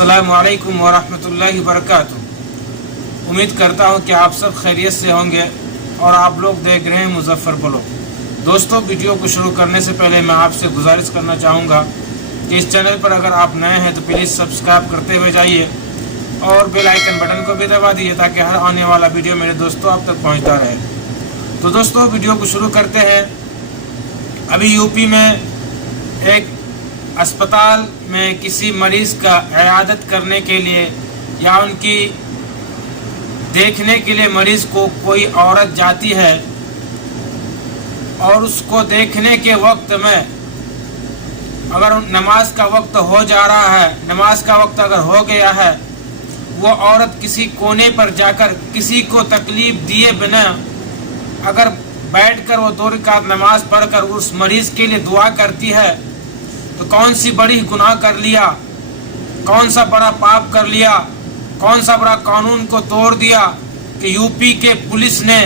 अस्सलामु अलैकुम वरहमतुल्लाहि वबरकातुहू। उम्मीद करता हूँ कि आप सब खैरियत से होंगे और आप लोग देख रहे हैं मुजफ्फर ब्लॉग। दोस्तों, वीडियो को शुरू करने से पहले मैं आपसे गुजारिश करना चाहूँगा कि इस चैनल पर अगर आप नए हैं तो प्लीज़ सब्सक्राइब करते हुए जाइए और बेल आइकन बटन को भी दबा दीजिए ताकि हर आने वाला वीडियो मेरे दोस्तों आप तक पहुँचता रहे। तो दोस्तों, वीडियो को शुरू करते हैं। अभी यूपी में एक अस्पताल में किसी मरीज़ का इयादत करने के लिए या उनकी देखने के लिए मरीज़ को कोई औरत जाती है और उसको देखने के वक्त में अगर नमाज का वक्त हो जा रहा है, नमाज का वक्त अगर हो गया है, वो औरत किसी कोने पर जाकर किसी को तकलीफ़ दिए बिना अगर बैठकर वो 2 रकात नमाज पढ़कर उस मरीज़ के लिए दुआ करती है तो कौन सी बड़ी गुनाह कर लिया, कौन सा बड़ा पाप कर लिया, कौन सा बड़ा कानून को तोड़ दिया कि यूपी के पुलिस ने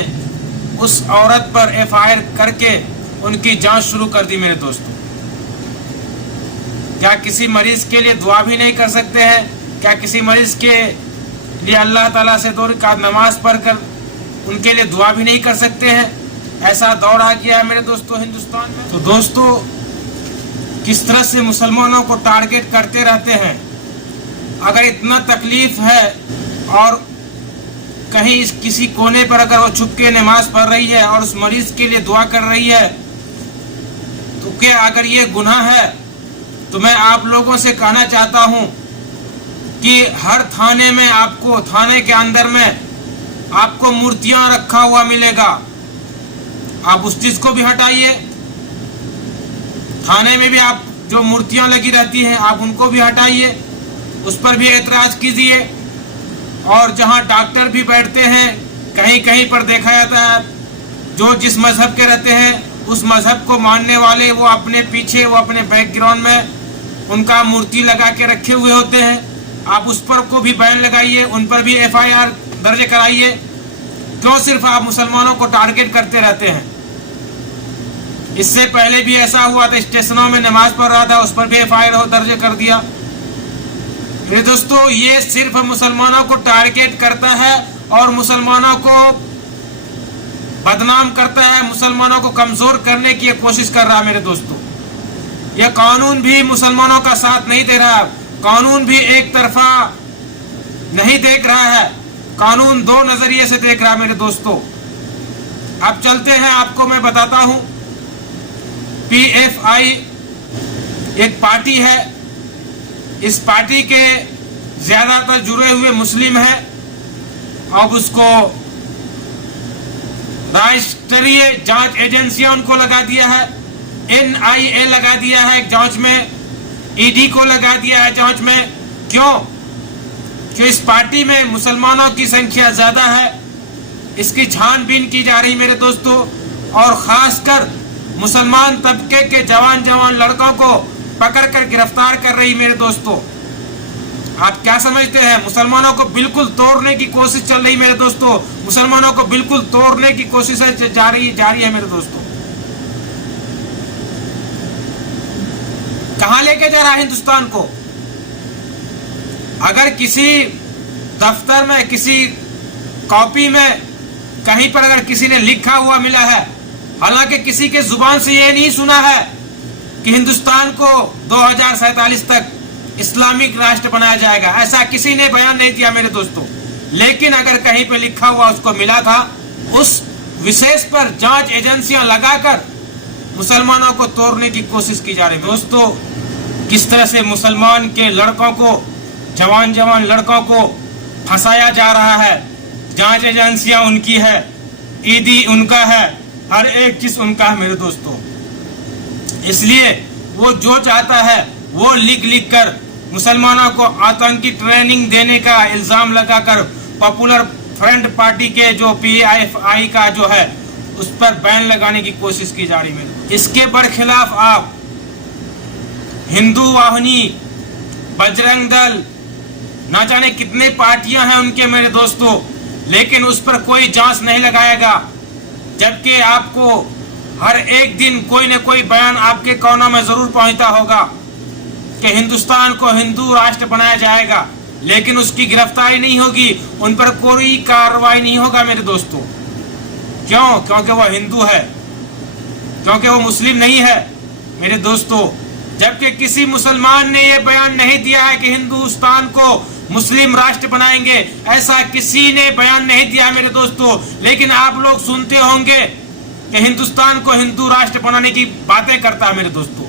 उस औरत पर FIR करके उनकी जांच शुरू कर दी। मेरे दोस्तों, क्या किसी मरीज के लिए दुआ भी नहीं कर सकते हैं? क्या किसी मरीज के लिए अल्लाह ताला से 2 रकात नमाज पढ़कर उनके लिए दुआ भी नहीं कर सकते हैं? ऐसा दौर आ गया है मेरे दोस्तों हिंदुस्तान में। तो दोस्तों, किस तरह से मुसलमानों को टारगेट करते रहते हैं। अगर इतना तकलीफ है और कहीं किसी कोने पर अगर वो छुप के नमाज पढ़ रही है और उस मरीज के लिए दुआ कर रही है तो क्या अगर ये गुनाह है तो मैं आप लोगों से कहना चाहता हूं कि हर थाने में आपको, थाने के अंदर में आपको मूर्तियां रखा हुआ मिलेगा। आप उस चीज को भी हटाइए। थाने में भी आप जो मूर्तियां लगी रहती हैं आप उनको भी हटाइए, उस पर भी एतराज कीजिए। और जहां डॉक्टर भी बैठते हैं, कहीं कहीं पर देखा जाता है जो जिस मजहब के रहते हैं उस मजहब को मानने वाले वो अपने पीछे, वो अपने बैकग्राउंड में उनका मूर्ति लगा के रखे हुए होते हैं। आप उस पर को भी बैन लगाइए, उन पर भी FIR दर्ज कराइए। क्यों सिर्फ आप मुसलमानों को टारगेट करते रहते हैं? इससे पहले भी ऐसा हुआ था, स्टेशनों में नमाज पढ़ रहा था, उस पर भी FIR दर्ज कर दिया। मेरे दोस्तों, ये सिर्फ मुसलमानों को टारगेट करता है और मुसलमानों को बदनाम करता है, मुसलमानों को कमजोर करने की कोशिश कर रहा है। मेरे दोस्तों, यह कानून भी मुसलमानों का साथ नहीं दे रहा। कानून भी एक तरफा नहीं देख रहा है, कानून 2 नजरिए से देख रहा है। मेरे दोस्तों, अब चलते हैं, आपको मैं बताता हूं। PFI एक पार्टी है, इस पार्टी के ज्यादातर जुड़े हुए मुस्लिम हैं। अब उसको राष्ट्रीय जांच एजेंसियां उनको लगा दिया है, NIA लगा दिया है जांच में, ED को लगा दिया है जांच में। क्यों? क्यों इस पार्टी में मुसलमानों की संख्या ज्यादा है, इसकी छानबीन की जा रही मेरे दोस्तों। और खासकर मुसलमान तबके के जवान लड़कों को पकड़कर गिरफ्तार कर रही। मेरे दोस्तों, आप क्या समझते हैं? मुसलमानों को बिल्कुल तोड़ने की कोशिश चल रही। मेरे दोस्तों, मुसलमानों को बिल्कुल तोड़ने की कोशिश जारी है। मेरे दोस्तों, कहां लेके जा रहा है हिंदुस्तान को? अगर किसी दफ्तर में, किसी कॉपी में कहीं पर अगर किसी ने लिखा हुआ मिला है, हालांकि किसी के जुबान से ये नहीं सुना है कि हिंदुस्तान को 2047 तक इस्लामिक राष्ट्र बनाया जाएगा, ऐसा किसी ने बयान नहीं दिया मेरे दोस्तों। लेकिन अगर कहीं पे लिखा हुआ उसको मिला था, उस विशेष पर जांच एजेंसियां लगाकर मुसलमानों को तोड़ने की कोशिश की जा रही है। दोस्तों, किस तरह से मुसलमान के लड़कों को, जवान लड़कों को फंसाया जा रहा है। जांच एजेंसियां उनकी है, ED उनका है, हर एक चीज उनका है मेरे दोस्तों। इसलिए वो जो चाहता है वो लिख कर मुसलमानों को आतंकी ट्रेनिंग देने का इल्जाम लगाकर पॉपुलर फ्रंट पार्टी के जो PFI का जो है उस पर बैन लगाने की कोशिश की जा रही है। इसके बरखिलाफ आप हिंदू वाहिनी, बजरंग दल, ना जाने कितने पार्टियां हैं उनके मेरे दोस्तों, लेकिन उस पर कोई जांच नहीं लगाएगा। जबकि आपको हर एक दिन कोई न कोई बयान आपके कोनों में जरूर पहुंचता होगा कि हिंदुस्तान को हिंदू राष्ट्र बनाया जाएगा, लेकिन उसकी गिरफ्तारी नहीं होगी, उन पर कोई कार्रवाई नहीं होगा मेरे दोस्तों। क्यों? क्योंकि वो हिंदू है, क्योंकि वो मुस्लिम नहीं है मेरे दोस्तों। जबकि किसी मुसलमान ने यह बयान नहीं दिया है कि हिंदुस्तान को मुस्लिम राष्ट्र बनाएंगे, ऐसा किसी ने बयान नहीं दिया मेरे दोस्तों। लेकिन आप लोग सुनते होंगे कि हिंदुस्तान को हिंदू राष्ट्र बनाने की बातें करता है मेरे दोस्तों।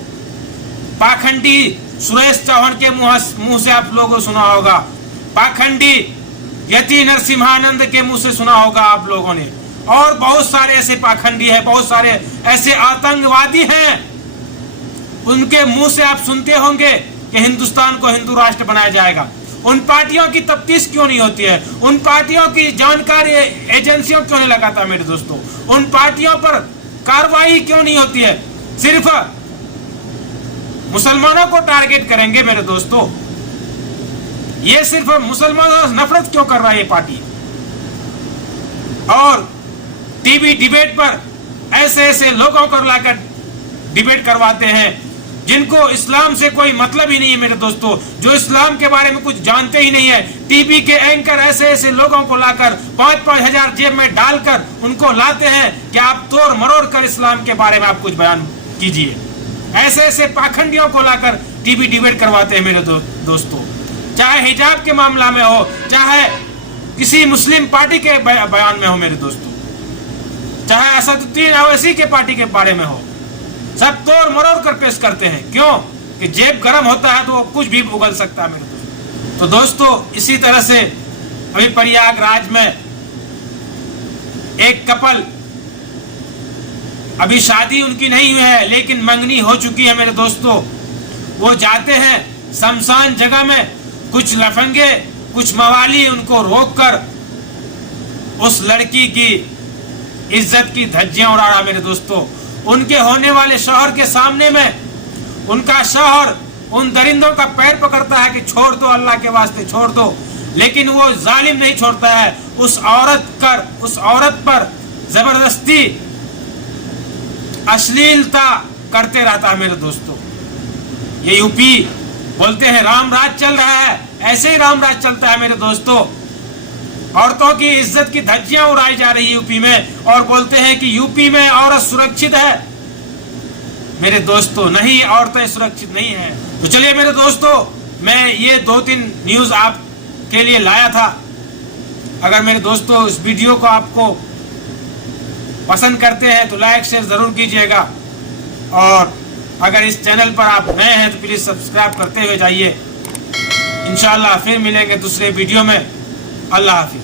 पाखंडी सुरेश चौहान के मुंह से आप लोगों को सुना होगा, पाखंडी यति नरसिम्हानंद के मुंह से सुना होगा आप लोगों ने, और बहुत सारे ऐसे पाखंडी हैं, बहुत सारे ऐसे आतंकवादी हैं, उनके मुंह से आप सुनते होंगे कि हिंदुस्तान को हिंदू राष्ट्र बनाया जाएगा। उन पार्टियों की तफ्तीश क्यों नहीं होती है? उन पार्टियों की जानकारी एजेंसियों क्यों नहीं लगाता मेरे दोस्तों? उन पार्टियों पर कार्रवाई क्यों नहीं होती है? सिर्फ मुसलमानों को टारगेट करेंगे मेरे दोस्तों। ये सिर्फ मुसलमानों से नफरत क्यों कर रहा है ये पार्टी? और टीवी डिबेट पर ऐसे ऐसे लोगों को लाकर डिबेट करवाते हैं जिनको इस्लाम से कोई मतलब ही नहीं है मेरे दोस्तों, जो इस्लाम के बारे में कुछ जानते ही नहीं है। टीवी के एंकर ऐसे ऐसे लोगों को लाकर 5-5 हजार जेब में डालकर उनको लाते हैं कि आप तोड़ मरोड़ कर इस्लाम के बारे में आप कुछ बयान कीजिए। ऐसे ऐसे पाखंडियों को लाकर टीवी डिबेट करवाते हैं मेरे दोस्तों। चाहे हिजाब के मामला में हो, चाहे किसी मुस्लिम पार्टी के बयान में हो मेरे दोस्तों, चाहे असदुद्दीन ओवैसी के पार्टी के बारे में हो, सब तोड़ मरोड़ कर पेश करते हैं। क्यों? कि जेब गर्म होता है तो वो कुछ भी उगल सकता है मेरे दोस्तों। तो दोस्तों, इसी तरह से अभी प्रयागराज में एक कपल, अभी शादी उनकी नहीं हुई है लेकिन मंगनी हो चुकी है मेरे दोस्तों। वो जाते हैं शमशान जगह में, कुछ लफंगे कुछ मवाली उनको रोककर उस लड़की की इज्जत की धज्जियां उड़ा रहा मेरे दोस्तों। उनके होने वाले शौहर के सामने में उनका शौहर उन दरिंदों का पैर पकड़ता है कि छोड़ दो, अल्लाह के वास्ते छोड़ दो, लेकिन वो जालिम नहीं छोड़ता है। उस औरत पर जबरदस्ती अश्लीलता करते रहता है मेरे दोस्तों। ये यूपी बोलते हैं राम राज चल रहा है, ऐसे ही राम राज चलता है मेरे दोस्तों। औरतों की इज्जत की धज्जियां उड़ाई जा रही है यूपी में, और बोलते हैं कि यूपी में औरत सुरक्षित है। मेरे दोस्तों, नहीं, औरतें सुरक्षित नहीं है। तो चलिए मेरे दोस्तों, मैं ये 2-3 न्यूज आपके लिए लाया था। अगर मेरे दोस्तों इस वीडियो को आपको पसंद करते हैं तो लाइक शेयर जरूर कीजिएगा, और अगर इस चैनल पर आप नए हैं तो प्लीज सब्सक्राइब करते हुए जाइए। इंशाल्लाह फिर मिलेंगे दूसरे वीडियो में। अल्लाह हाफिज।